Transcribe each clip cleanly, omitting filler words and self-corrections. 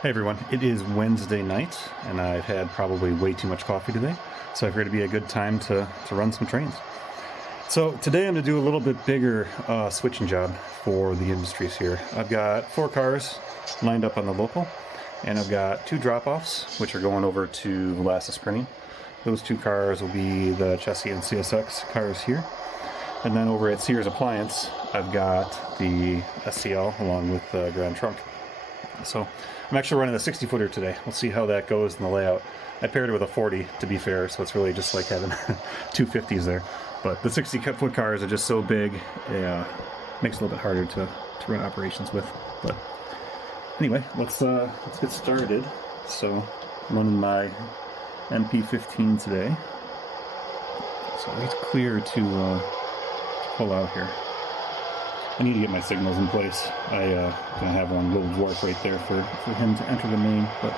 Hey everyone, it is Wednesday night, and I've had probably way too much coffee today, so I figured it'd be a good time to run some trains. So today I'm going to do a little bit bigger switching job for the industries here. I've got 4 cars lined up on the local, and I've got 2 drop-offs, which are going over to Valassis printing. Those 2 cars will be the Chassis and CSX cars here. And then over at Sears Appliance, I've got the SCL along with the Grand Trunk. So I'm actually running a 60-footer today. We'll see how that goes in the layout. I paired it with a 40 to be fair, so it's really just like having 2 50s there. But the 60-foot cars are just so big, it makes it a little bit harder to run operations with. But anyway, let's get started. So I'm running my MP15 today. So it's clear to pull out here. I need to get my signals in place. I gonna have one little dwarf right there for him to enter the main, but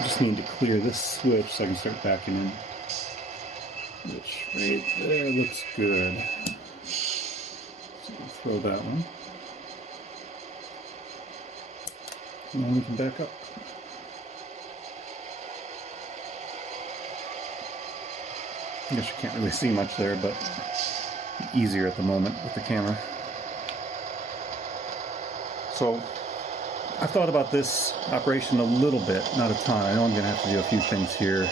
I just need to clear this switch so I can start backing in. Which right there looks good. So we'll throw that one. And then we can back up. I guess you can't really see much there, but easier at the moment with the camera. So I've thought about this operation a little bit, not a ton. I know I'm going to have to do a few things here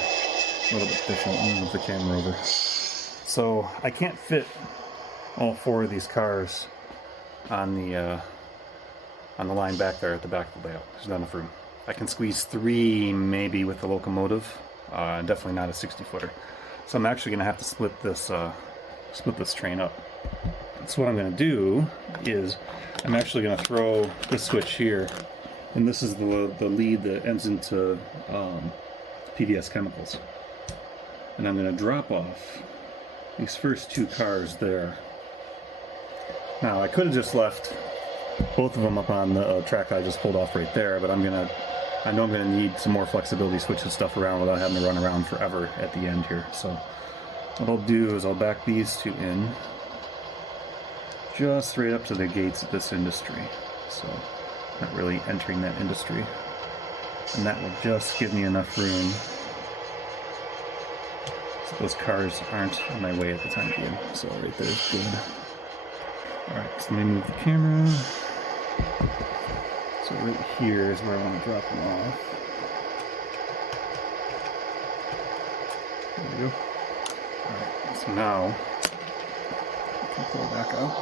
a little bit different. I'm going to move the camera over. So I can't fit all 4 of these cars on the line back there at the back of the layout. There's not enough room. I can squeeze 3 maybe with the locomotive, definitely not a 60-footer. So I'm actually going to have to split this train up. So what I'm going to do is I'm actually going to throw this switch here, and this is the lead that ends into PVS chemicals. And I'm going to drop off these first 2 cars there. Now I could have just left both of them up on the track I just pulled off right there, but I know I'm going to need some more flexibility switching stuff around without having to run around forever at the end here. So what I'll do is I'll back these 2 in just right up to the gates of this industry. So not really entering that industry. And that will just give me enough room so those cars aren't in my way at the time being. So right there is good. Alright, so let me move the camera. So right here is where I want to drop them off. There we go. Alright, so now I can pull back out.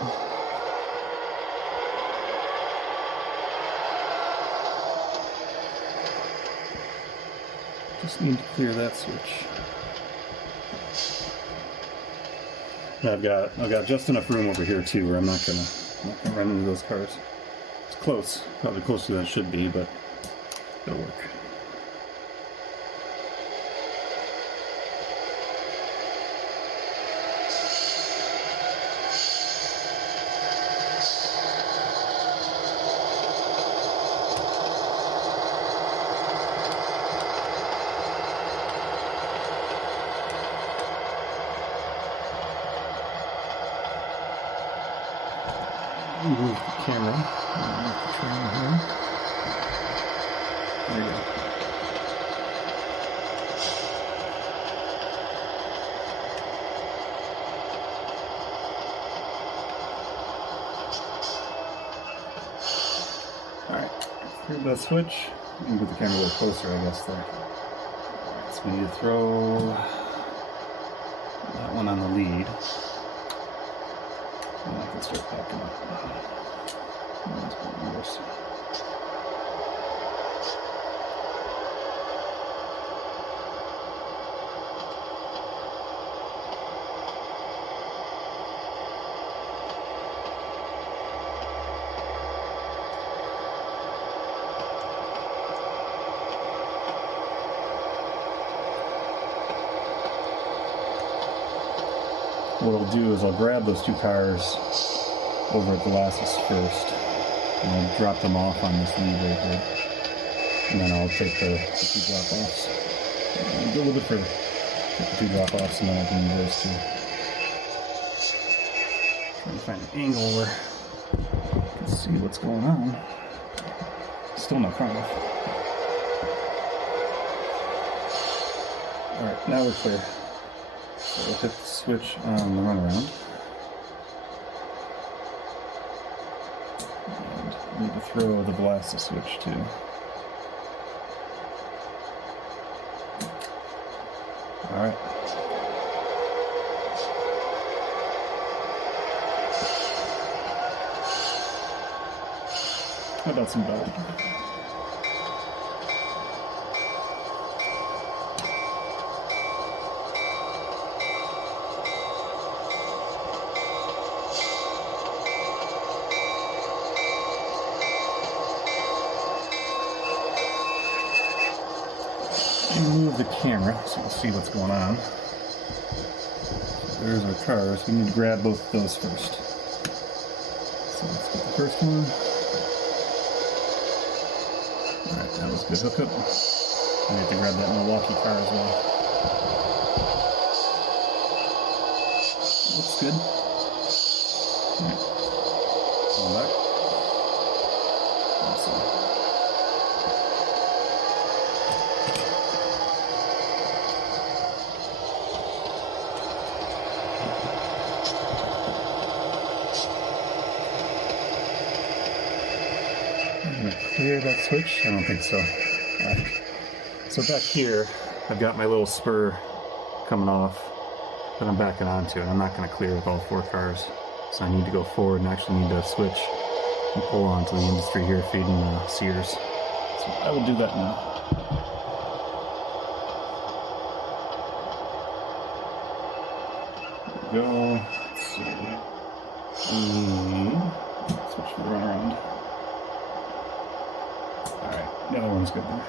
Just need to clear that switch. And I've got just enough room over here too, where I'm not gonna run into those cars. It's close, probably closer than it should be, but it'll work. Move the camera. Move the camera here. There you go. Alright, cleared that switch. Move the camera a little closer, I guess, there. Alright, so we need to throw that one on the lead. And I can start backing up. That's probably worse. What I'll do is I'll grab those 2 cars over at Valassis first. And I'll drop them off on this lead right here. And then I'll take the 2 drop-offs. Go a little bit further. Take the 2 drop-offs and then I can do those 2. Trying to find an angle where I can see what's going on. Still not far enough. Alright, now we're clear. So we'll hit the switch on the runaround. And I need to throw the Valassis switch too. Alright. How about some bell? Move the camera so you'll see what's going on. So there's our cars. We need to grab both of those first. So let's get the first one. Alright, that was a good hookup. We have to grab that Milwaukee car as well. Looks good. Alright. Come back. Awesome. Clear that switch? I don't think so. Alright. So back here, I've got my little spur coming off that I'm backing onto, and I'm not going to clear with all 4 cars. So I need to go forward and actually need to switch and pull onto the industry here feeding Sears. So I will do that now. There we go. Let's see. Switch for the runaround. Alright, the other one's good there.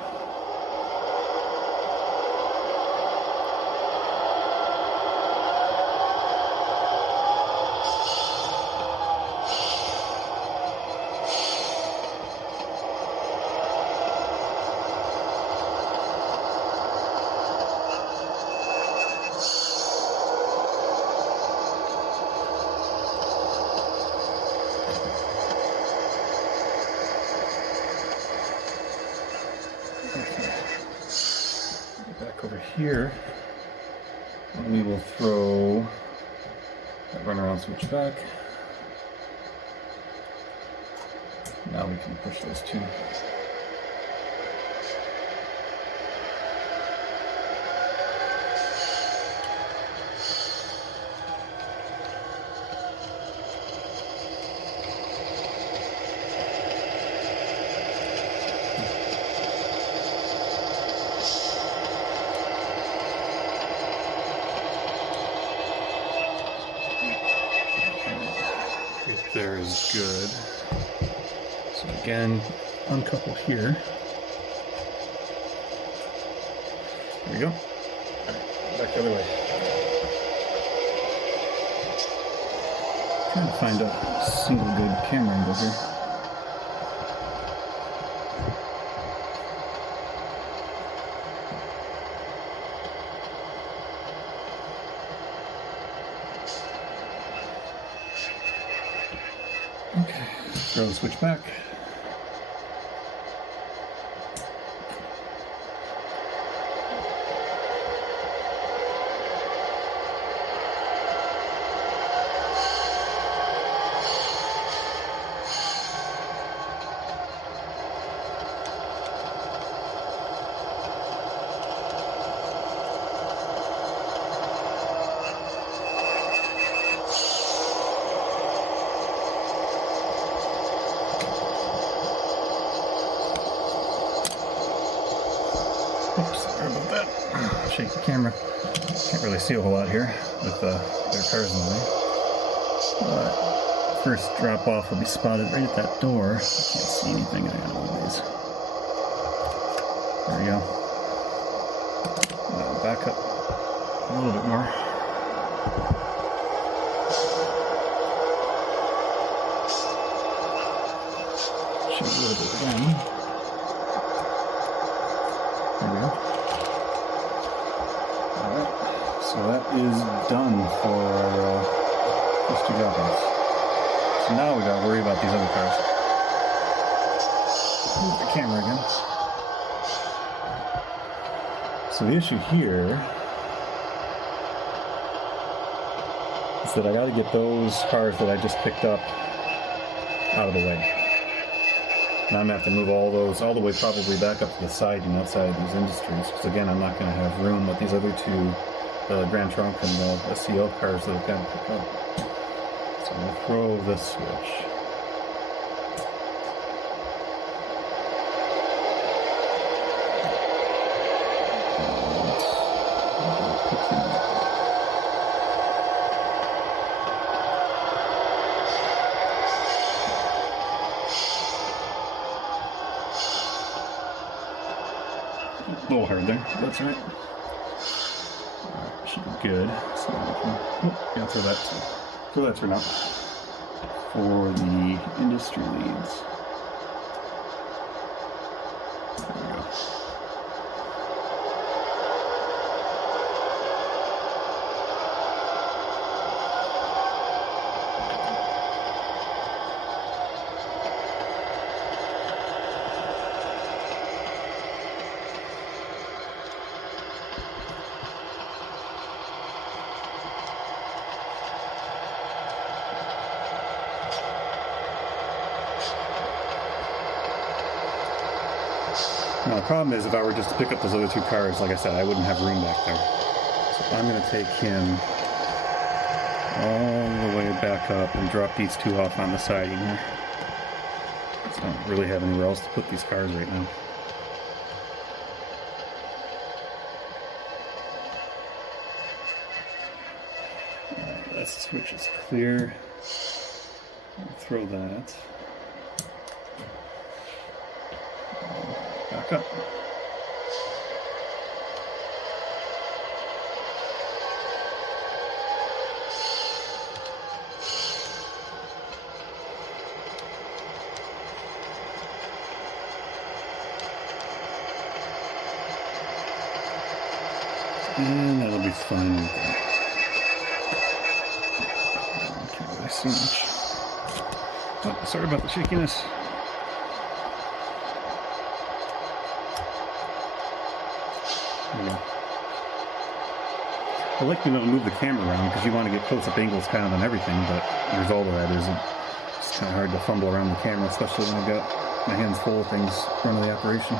Back over here, and we will throw that runaround switch back. Now we can push those 2. There is good. So again, uncouple here. There we go. Alright, back the other way. Trying to find a single good camera angle here. Okay, throw the switch back. Oops, sorry about that. Shake the camera. Can't really see a whole lot here with their cars in the way. But first drop off will be spotted right at that door. I can't see anything. I got one of these. There we go. Back up a little bit more. Check a little bit again. There we go. Alright, so that is done for our first two drop-offs. So now we gotta worry about these other cars. Move the camera again. So the issue here is that I gotta get those cars that I just picked up out of the way. Now I'm gonna have to move all those all the way probably back up to the side and outside of these industries, because again I'm not gonna have room with these other two, the Grand Trunk and the SEO cars that I've got to pick up. So I'm gonna throw this switch. A little hard there, that's all right. Alright, should be good. So we can throw that turn out for the industry leads. There we go. Now the problem is if I were just to pick up those other two cars, like I said, I wouldn't have room back there. So I'm going to take him all the way back up and drop these two off on the siding here. So I don't really have anywhere else to put these cars right now. Alright, that switch is clear. I'll throw that. Back up. And that'll be fine. I can't really see much. Oh, sorry about the shakiness. I like being able to move the camera around because you want to get close-up angles kind of on everything, but the result of that is it's kind of hard to fumble around the camera, especially when I've got my hands full of things running the operation.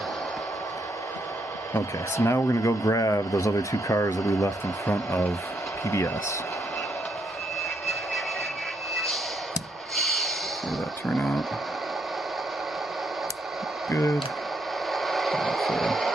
Okay, so now we're going to go grab those other two cars that we left in front of PBS. How did that turn out? Good. Okay.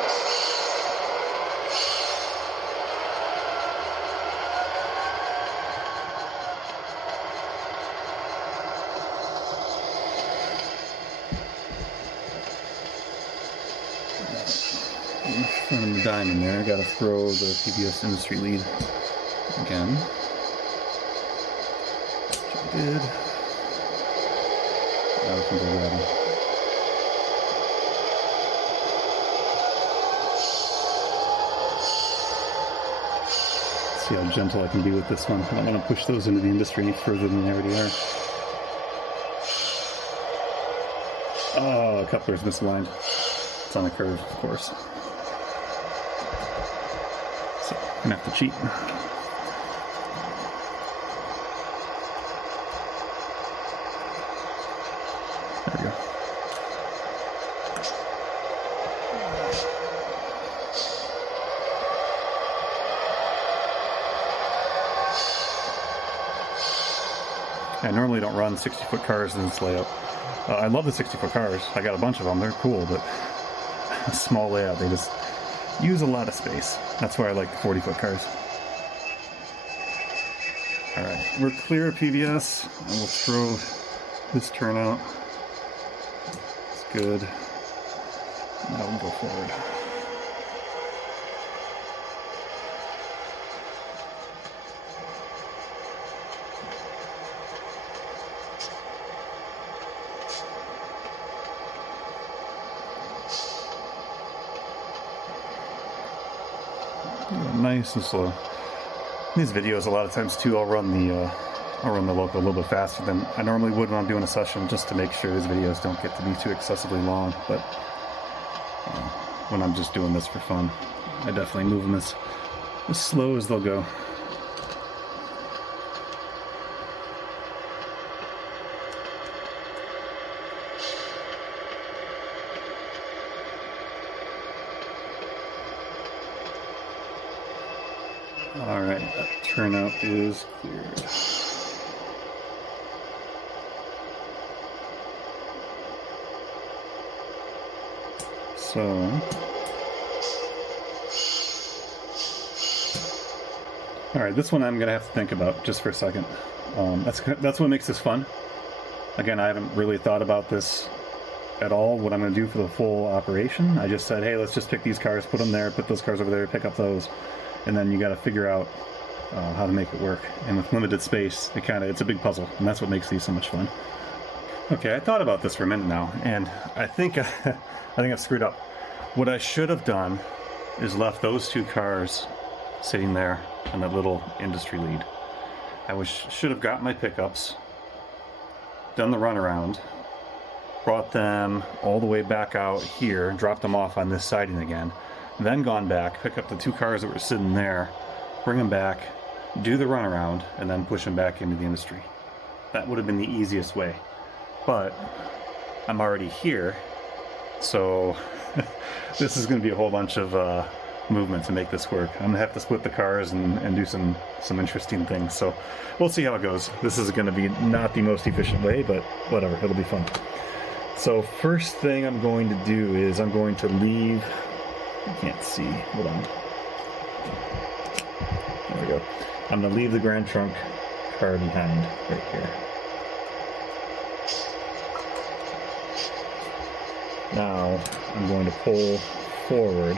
The diamond there. I gotta throw the PBS industry lead again. Which I did. Now we can go grab him. See how gentle I can be with this one. I don't want to push those into the industry any further than they already are. Oh, a coupler's misaligned. It's on a curve, of course. I'm gonna have to cheat. There we go. I normally don't run 60-foot cars in this layout. I love the 60-foot cars. I got a bunch of them. They're cool, but a small layout, they just use a lot of space. That's why I like the 40-foot cars. Alright, we're clear of PBS, and we'll throw this turnout. It's good. Now we'll go forward. nice and slow. These videos, a lot of times too, I'll run the local a little bit faster than I normally would when I'm doing a session, just to make sure these videos don't get to be too excessively long. But when I'm just doing this for fun, I definitely move them as slow as they'll go. Alright, that turnout is cleared. So, alright, this one I'm going to have to think about just for a second. That's what makes this fun. Again, I haven't really thought about this at all, what I'm going to do for the full operation. I just said, hey, let's just pick these cars, put them there, put those cars over there, pick up those. And then you got to figure out how to make it work. And with limited space, it's a big puzzle, and that's what makes these so much fun. Okay, I thought about this for a minute now, and I think I've screwed up. What I should have done is left those two cars sitting there on that little industry lead. Should have got my pickups, done the runaround, brought them all the way back out here, dropped them off on this siding again, then gone back, pick up the two cars that were sitting there, bring them back, do the runaround, and then push them back into the industry. That would have been the easiest way. But I'm already here, so this is going to be a whole bunch of movement to make this work. I'm going to have to split the cars and do some interesting things. So we'll see how it goes. This is going to be not the most efficient way, but whatever, it'll be fun. So first thing I'm going to do is I'm going to leave... You can't see. Hold on. There we go. I'm going to leave the Grand Trunk car behind right here. Now I'm going to pull forward.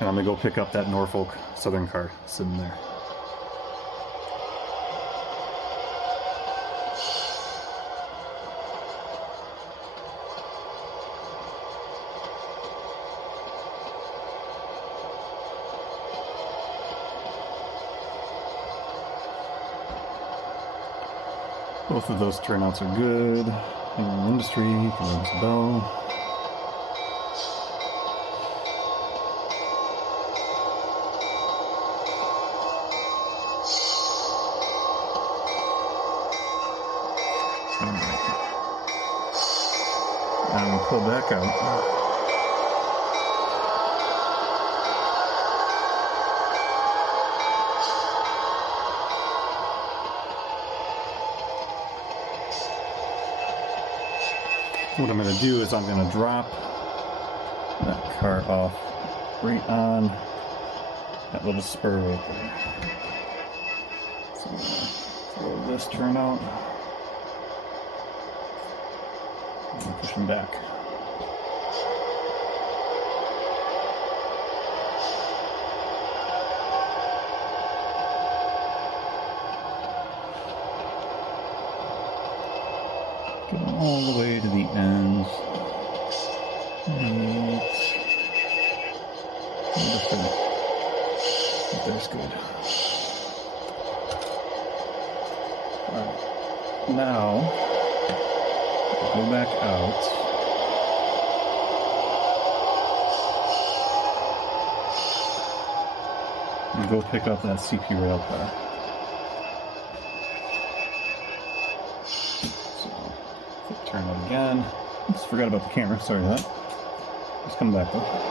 And I'm going to go pick up that Norfolk Southern car sitting there. Both of those turnouts are good. In the industry, you can ring the bell. Alright. Now we'll pull back out. What I'm going to do is I'm going to drop that car off right on that little spur right there. So I'm going to throw this turnout and push him back. Get them all the way to the ends. There's good. Alright. Now, go back out. And go pick up that CP rail car. Turn it again. Just forgot about the camera. Sorry about that. Just come back though.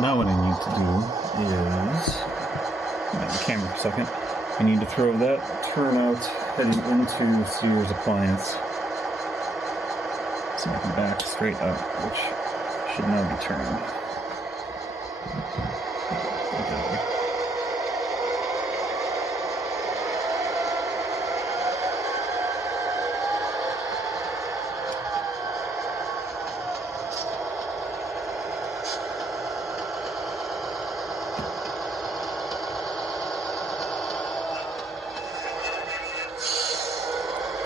Now what I need to do is, the camera for a second, I need to throw that turnout heading into Sears appliance so I can back straight up, which should now be turned. Okay.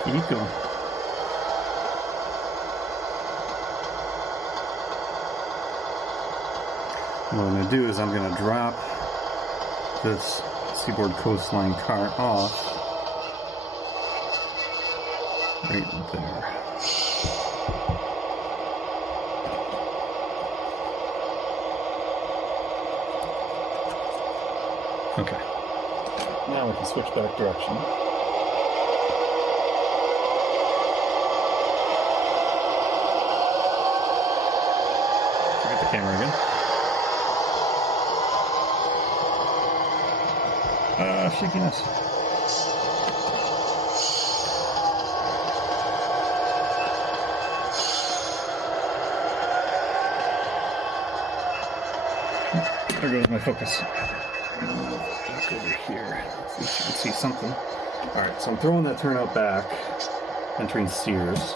Kiko. What I'm going to do is I'm going to drop this Seaboard Coastline car off right there. Okay. Now we can switch back direction. Forget the camera again. Shakiness. There goes my focus. Back over here. See if you can see something. Alright, so I'm throwing that turnout back, entering Sears.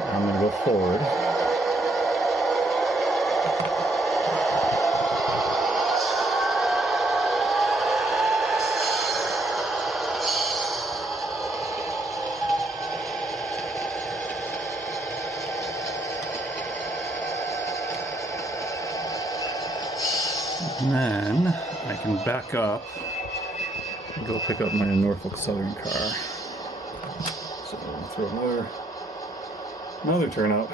Now I'm going to go forward. And then I can back up and go pick up my Norfolk Southern car. So I'll throw another turnout.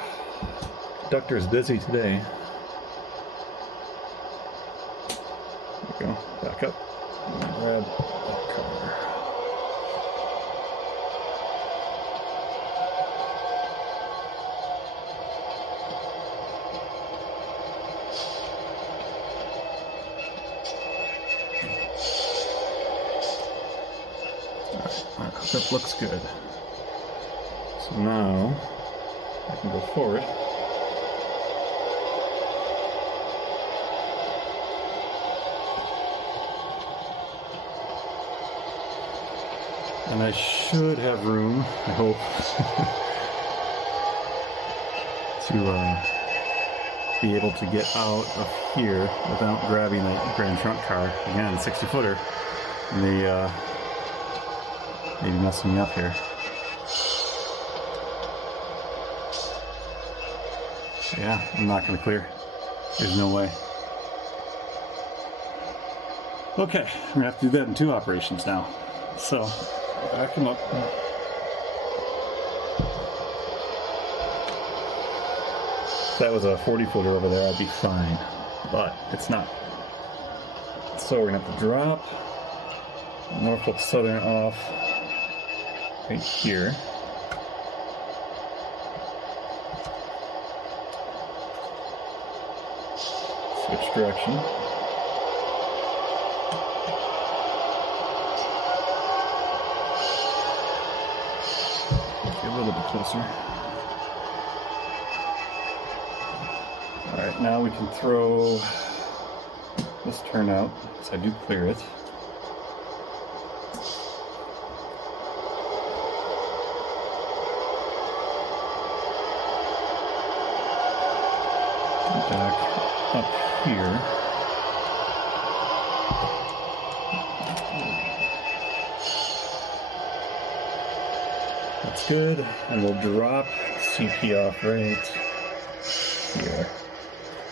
Conductor is busy today. There we go. Back up. And grab that car. Alright, hookup looks good. So now I can go forward. And I should have room, I hope, to be able to get out of here without grabbing the Grand Trunk car. Again, 60-footer. And the maybe messing me up here. Yeah, I'm not going to clear. There's no way. Okay, I'm going to have to do that in 2 operations now. So, back him up. If that was a 40-footer over there, I'd be fine. But it's not. So we're going to have to drop Norfolk Southern off right here. Switch direction. Get a little bit closer. Alright, now we can throw this turnout, so I do clear it. Back up here. That's good. And we'll drop CP off right here.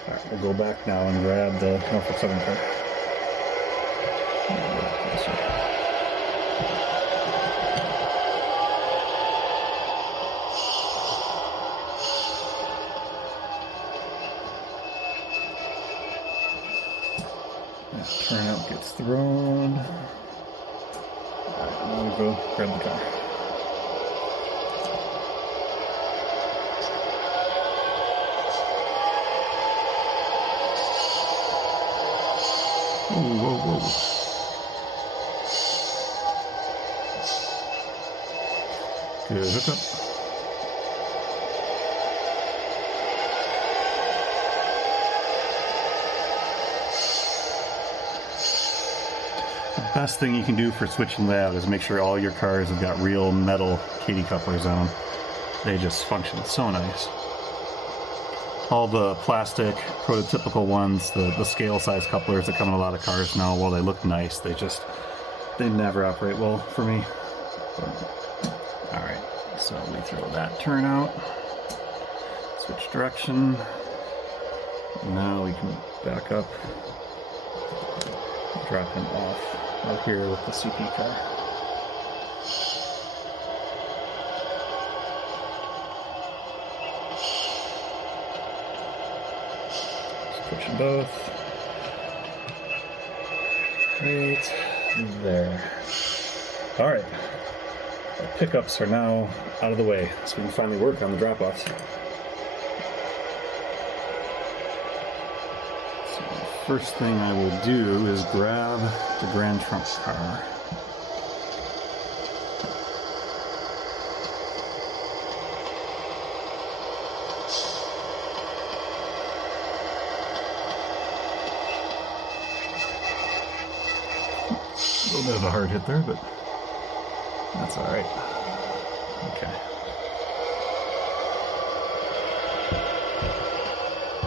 Alright, we'll go back now and grab the Norfolk Southern car. Turnout gets thrown. Alright, now we'll go grab the car. Whoa, whoa, whoa. Good hookup. The best thing you can do for switching that is make sure all your cars have got real metal Katy couplers on them. They just function so nice. all the plastic, prototypical ones, the scale size couplers that come in a lot of cars now, while they look nice, they never operate well for me. Alright, so we throw that turn out, switch direction. Now we can back up, drop him off right here with the CP car. Just push them both. Right there. Alright. Our pickups are now out of the way, so we can finally work on the drop-offs. So the first thing I will do is grab the Grand Trunk car. A little bit of a hard hit there, but that's all right. Okay.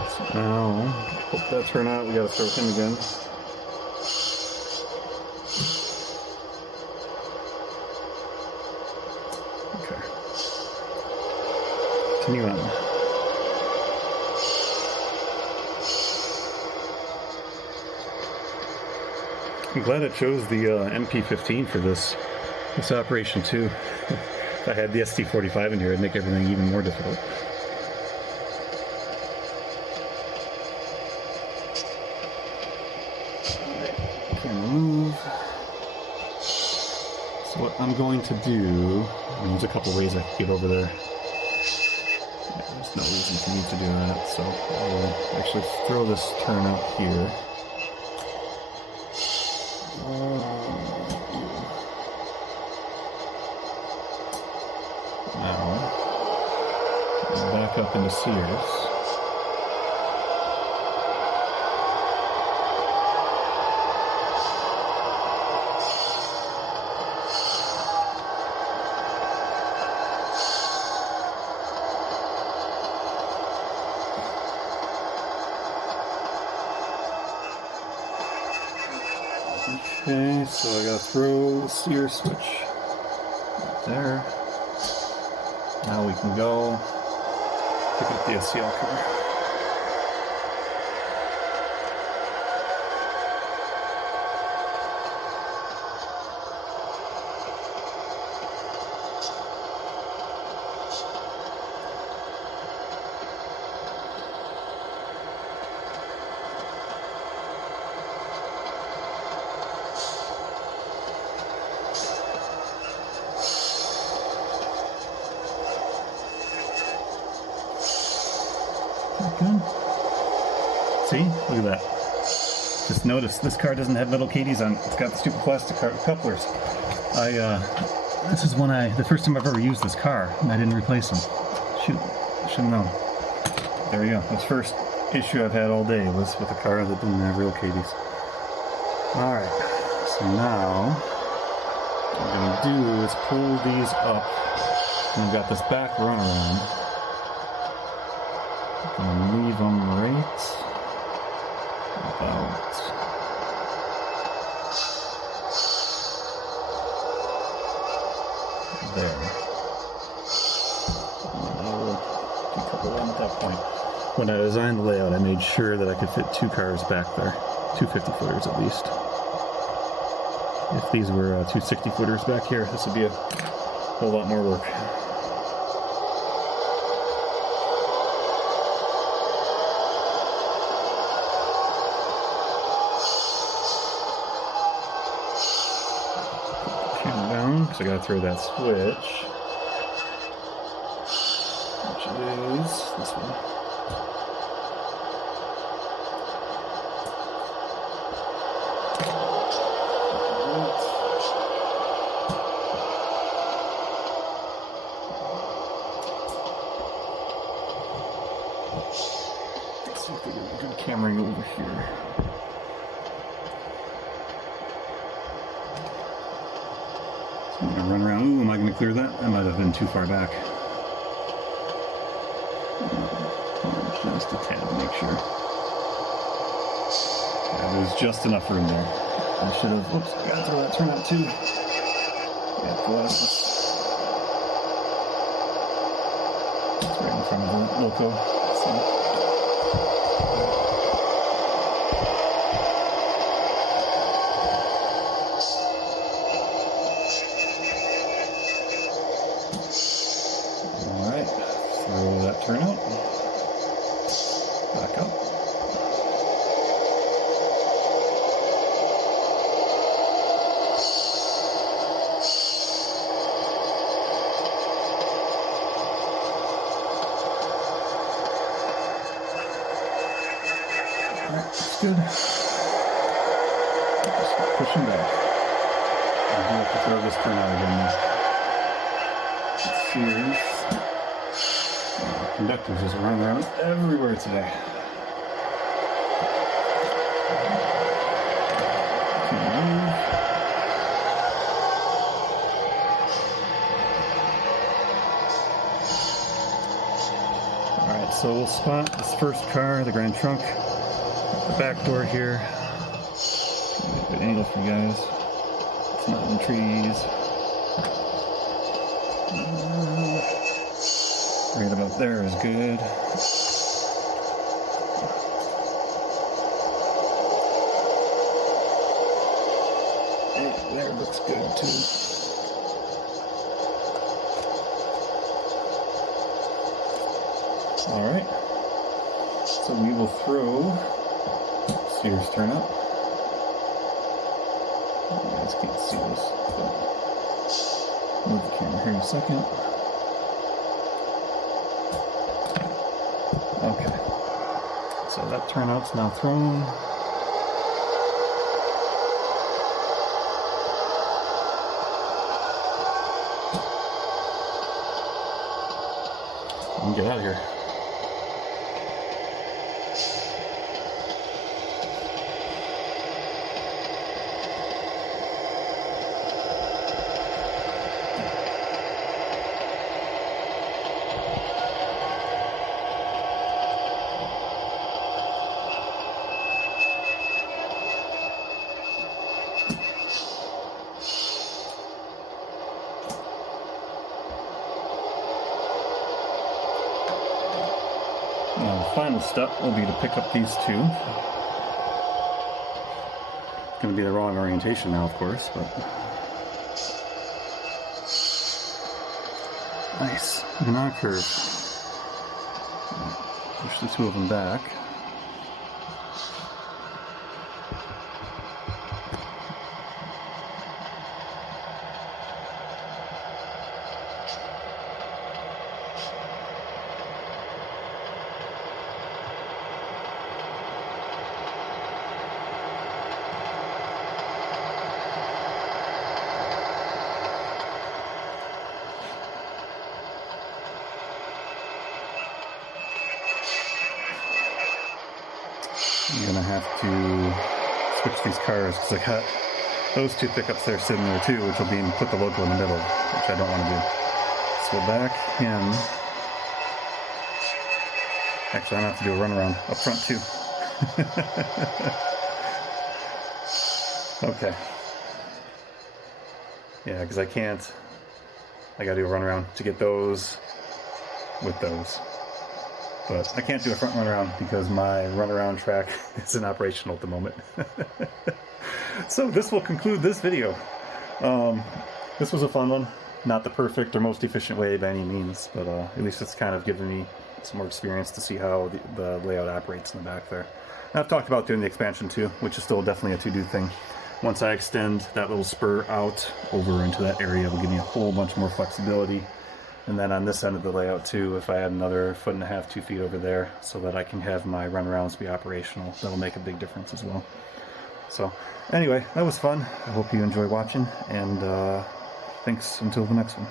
So now, hope that turn out. We got to throw him again. Okay. Continue on. I'm glad it chose the MP15 for this operation too. If I had the ST45 in here, it'd make everything even more difficult. Alright, camera move. So what I'm going to do, there's a couple ways I could get over there. Yeah, there's no reason for me to do that, so I'll actually throw this turn out here. Now, back up into Sears. Okay, so I gotta throw the Sears switch right there. Now we can go pick up the SCL car. Good. See? Look at that. Just notice this car doesn't have little Katie's on it. It's got the stupid plastic couplers. This is the first time I've ever used this car, and I didn't replace them. Shoot, I should have known. There we go. That's the first issue I've had all day was with a car that didn't have real Katie's. Alright, so now what I'm going to do is pull these up, and I've got this back runaround. I'm going to leave them right about there. And I'll decouple them at that point. When I designed the layout, I made sure that I could fit two cars back there, two 50-footers at least. If these were two 60-footers back here, this would be a whole lot more work. Because I gotta throw that switch, which is this one. Let's see if we get a good camera over here. I'm going to run around. Ooh, am I going to clear that? I might have been too far back. Just a make sure. Yeah, there's just enough room there. I should have, oops, I gotta throw that turnout too. Yeah, Valassis. It's right in front of the loco. So. Throw that turnout back up. Alright, that's good. Just pushing back. I do have to throw this turnout again. Sears. Conductors just running around everywhere today. Alright, so we'll spot this first car, the Grand Trunk, the back door here. Get a good angle for you guys. It's not in the trees. Right about there is good. Right there looks good too. Alright. So we will throw Sears turnout. You guys can't see this, but move the camera here in a second. Okay, so that turnout's now thrown. I can get out of here. Now the final step will be to pick up these two. It's going to be the wrong orientation now, of course, but nice. Even on a curve. Push the two of them back. I'm gonna have to switch these cars because I got those two pickups there sitting there too, which will be put the logo in the middle, which I don't want to do. So back in. Actually, I'm gonna have to do a runaround up front too. Okay. Yeah, because I can't. I gotta do a runaround to get those with those. But I can't do a front runaround because my runaround track isn't operational at the moment. So this will conclude this video. This was a fun one. Not the perfect or most efficient way by any means, but at least it's kind of given me some more experience to see how the layout operates in the back there. And I've talked about doing the expansion too, which is still definitely a to-do thing. Once I extend that little spur out over into that area, it will give me a whole bunch more flexibility. And then on this end of the layout too, if I add another 1.5 feet, 2 feet over there so that I can have my runarounds be operational, that'll make a big difference as well. So anyway, that was fun. I hope you enjoy watching, and thanks until the next one.